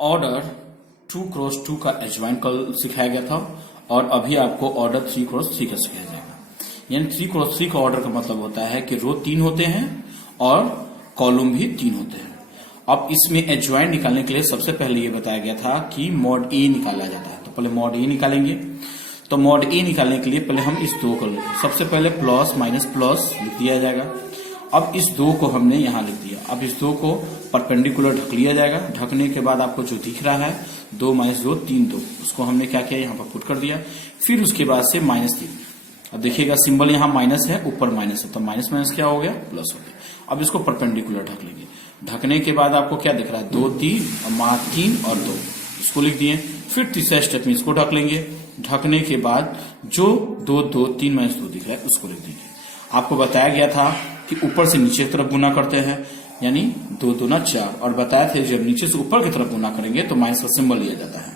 Order 2 cross 2 का adjoint कल सिखाया गया था और अभी आपको ऑर्डर 3 क्रॉस 3 का सिखाया जाएगा। यानी 3 क्रॉस 3 का ऑर्डर का मतलब होता है कि रो 3 होते हैं और कॉलम भी 3 होते हैं। अब इसमें एडजॉइंट निकालने के लिए सबसे पहले ये बताया गया था कि मॉड ए निकाला जाता है। तो पहले मॉड ए निकालेंगे। तो मॉड ए निकालने के लिए पहले हम इस दो को सबसे पहले प्लस माइनस प्लस लिख दिया जाएगा। अब इस दो को हमने यहां लिख दिया। अब इस दो को परपेंडिकुलर ढक लिया जाएगा। ढकने के बाद आपको जो दिख रहा है 2 - 2 3 2 उसको हमने क्या किया यहाँ पर पुट कर दिया। फिर उसके बाद से -3। अब देखिएगा सिंबल यहाँ माइनस है, ऊपर माइनस है, तो माइनस माइनस क्या हो गया, प्लस हो गया। अब इसको परपेंडिकुलर ढक लेंगे। ढकने के बाद आपको क्या दिख रहा है 2 3 3 और 2 इसको लिख दिए। फिर तीसरा स्टेप में इसको ढक लेंगे। ढकने के बाद जो 2 2 3 - 2 दिख रहा है उसको लिख देंगे। आपको बताया गया था कि ऊपर से नीचे की तरफ गुना करते हैं, यानी 2 2 4, और बताया थे जब नीचे से ऊपर की तरफ गुना करेंगे तो माइनस का सिंबल लिया जाता है।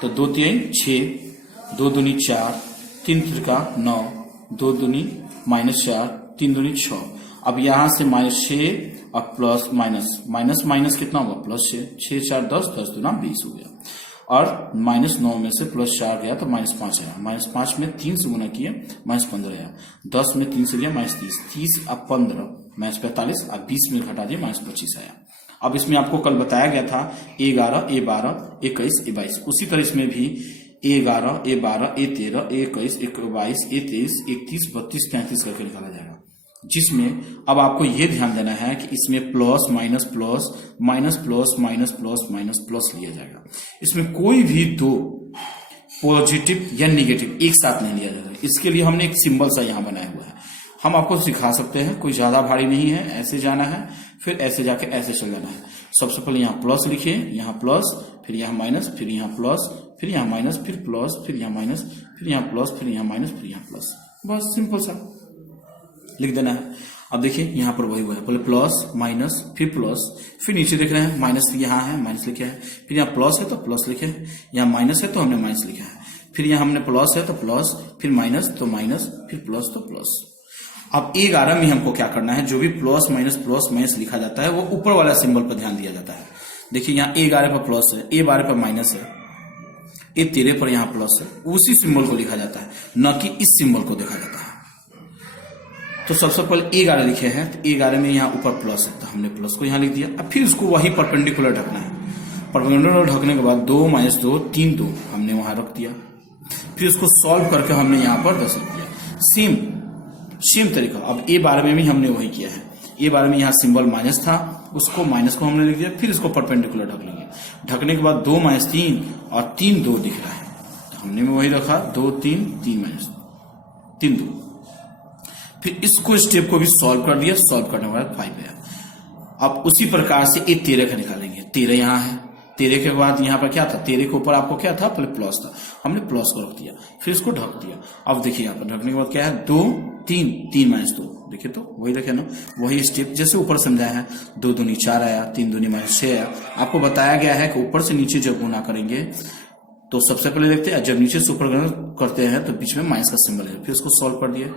तो 2 3 6, 2 दूनी 4, 3 त्रिका 9, 2 दूनी -4, 3 दूनी 6। अब यहां से -6 और प्लस माइनस माइनस कितना हुआ, +6, 6 4 10, 10 दूना 20 हो गया। और -9 में से +4 गया तो -5 आया। -5 में 3 से गुना किए -15 आया। 10 में 3 से गया -30, 30 अब 15 -45, अब 20 में घटा दिए -25 आया। अब इसमें आपको कल बताया गया था A11 A12 A21 A22। उसी तरह इसमें भी A11 A12 A13 A21 A22 A23 31 32 33 करके निकाला जाएगा। जिसमें अब आपको ये ध्यान देना है कि इसमें plus minus plus minus plus minus plus minus plus लिया जाएगा। इसमें कोई भी दो पॉजिटिव या नेगेटिव एक साथ नहीं लिया जाएगा। इसके लिए हमने एक सिंबल सा यहाँ बनाया हुआ है। हम आपको सिखा सकते हैं, कोई ज्यादा भारी नहीं है। ऐसे जाना है, फिर ऐसे जाके ऐसे चल जाना है। सबसे पहले यहाँ प्लस लिखिए, यहाँ प्लस, फिर यहाँ माइनस, फिर यहाँ प्लस, फिर यहाँ माइनस, फिर प्लस, फिर यहाँ माइनस, फिर यहाँ प्लस, फिर यहाँ माइनस, फिर यहाँ प्लस। बस सिंपल सा लिख देना है। अब देखिए यहाँ पर वही हुआ है, पहले प्लस माइनस फिर प्लस, फिर नीचे देख रहे हैं माइनस यहाँ है, माइनस लिखा है। फिर यहाँ प्लस है तो प्लस लिखे है, यहाँ माइनस है तो हमने माइनस लिखा है। फिर यहाँ हमने प्लस है तो प्लस, फिर माइनस तो माइनस, फिर प्लस तो प्लस। अब A11 में हमको क्या करना है, जो भी प्लस माइनस लिखा जाता है वो ऊपर वाला सिंबल पर ध्यान दिया जाता है। देखिए यहाँ A11 पर प्लस है, A12 पर माइनस है, A13 पर यहाँ प्लस है। उसी सिंबल को लिखा जाता है, न कि इस सिंबल को देखा जाता है। तो सबसे पहले A11 लिखे हैं, तो A11 में यहाँ ऊपर प्लस है तो हमने प्लस को यहाँ लिख दिया। अब फिर उसको वही परपेंडिकुलर ढकना है। परपेंडिकुलर ढकने के बाद 2 - 2 3 2 हमने वहां रख दिया। फिर उसको सॉल्व करके हमने यहाँ पर 10 रख दिया। सेम तरीका अब A12 में भी हमने वही किया है। A12 में यहाँ सिंबल माइनस था, उसको माइनस को हमने लिख दिया। फिर इसको परपेंडिकुलर ढक लेंगे। ढकने के बाद 2 - 3 और 3 2 दिख रहा है तो हमने वही रखा, 2 3 3 - 3 2। फिर इसको स्टेप को भी सॉल्व कर दिया। सॉल्व करने के बाद 5 आया। अब उसी प्रकार से A13 का निकालेंगे। 13 यहाँ है, 13 के बाद यहाँ पर क्या था, 13 के ऊपर आपको क्या था, पहले प्लस था, हमने प्लस को रख दिया। फिर इसको ढक दिया। अब देखिए यहाँ पर ढकने के बाद क्या है, 2 3 3 - 2। देखिए तो वही देखे ना, वही स्टेप जैसे ऊपर समझाया है। 2 दूनी 4 आया, 3 दूनी -6 आया। आपको बताया गया है कि ऊपर से नीचे जब गुना करेंगे तो सबसे पहले देखते हैं, जब नीचे से ऊपर गुना करते हैं तो बीच में माइनस का सिंबल है। फिर उसको सॉल्व कर दिया।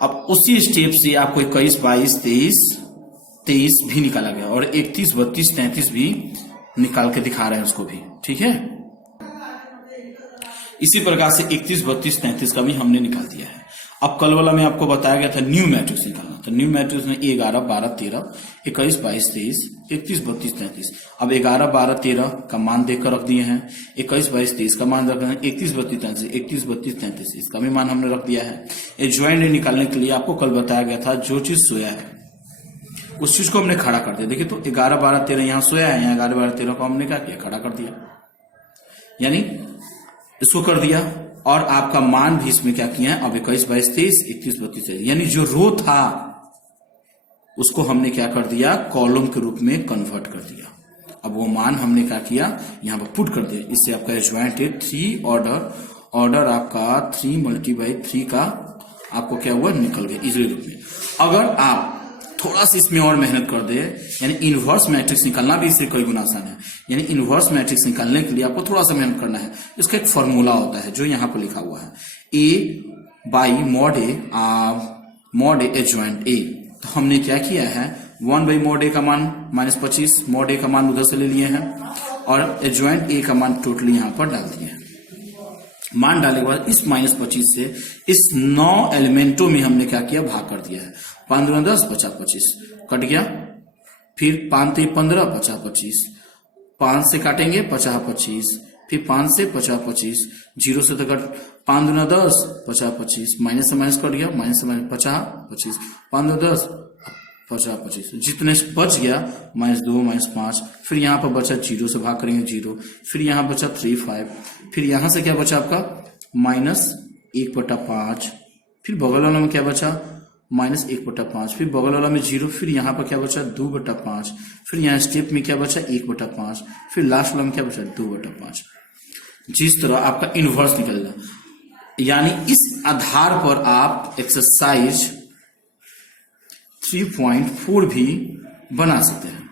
अब उसी स्टेप से आपको 21 22 23 भी निकाला गया और 31 32 33 भी निकाल के दिखा रहे हैं उसको भी, ठीक है। इसी प्रकार से 31 32 33 का भी हमने निकाल दिया है। अब कल वाला में आपको बताया गया था न्यू मैट्रिक्स निकालना। तो न्यू मैट्रिक्स में 11 12 13 21 22 23 31 32 33। अब 11 12 13 का मान देकर रख दिए हैं, 21 22 23 का मान रख रहे हैं, 31 32 33 31 32 33 इसका भी मान हमने रख दिया है। एडजॉइंट निकालने के लिए आपको कल बताया गया था, जो चीज सोया है उस चीज को हमने खड़ा कर दिया। देखिए तो 11 12 13 यहाँ सोया है, यहाँ 11 12 13 को हमने क्या किया, खड़ा कर दिया, यानी इसको कर दिया। और आपका मान भी इसमें क्या किया है, अब 21 22 23 31 32 33, यानी जो रो था उसको हमने क्या कर दिया, कॉलम के रूप में कन्वर्ट कर दिया। अब वो मान हमने क्या किया, यहाँ पर पुट कर दिया। इससे आपका एडजॉइंट है 3 ऑर्डर आपका 3 × 3 का आपको क्या हुआ, निकल गया इजली रूप में। अगर आप थोड़ा सा इसमें और मेहनत कर दे, यानी इनवर्स मैट्रिक्स निकालना भी इससे कई गुना आसान है। यानी इनवर्स मैट्रिक्स निकालने के लिए आपको थोड़ा सा मेहनत करना है। इसका एक फॉर्मूला होता है जो यहाँ पर लिखा हुआ है, A/mod A एडजॉइंट A। तो हमने क्या किया है, 1/mod A का मान -25, mod A का मान उधर से ले लिए हैं, और एडजॉइंट ए का मान टोटली यहां पर डाल दिया। मान डालने के बाद इस -25 से इस 9 एलिमेंटों में हमने क्या किया, भाग कर दिया है। 5 दूना 10, 50 25 कट गया। फिर 5 3 15, 50 25, 5 से काटेंगे 50 25, फिर 5 से 50 25, 0 से तो कट, 5 दूना 10, 50 25, माइनस से माइनस कट गया, माइनस से माइनस 50 25, 5 दूना 10, 50 25, जितने बच गया -2 -5, फिर यहाँ पर बचा 0 से भाग करेंगे 0, फिर यहाँ बचा 3 5, फिर यहाँ से क्या बचा आपका -1/5, फिर बगल वाला में क्या बचा -1/5, फिर बगल वाला में 0, फिर यहाँ पर क्या बचा 2/5, फिर यहाँ स्टेप में क्या बचा 1/5, फिर लास्ट वाला में क्या बचा 2/5। जिस तरह आपका इनवर्स निकलेगा, यानी इस आधार पर आप एक्सरसाइज 3.4 भी बना सकते हैं।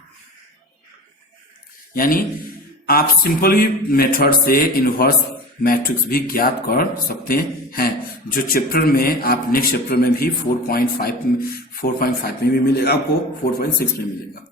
यानी आप सिंपली मेथड से इनवर्स मैट्रिक्स भी ज्ञात कर सकते हैं, जो चैप्टर में आप नेक्स्ट चैप्टर में भी 4.5 में भी मिलेगा, आपको 4.6 में मिलेगा।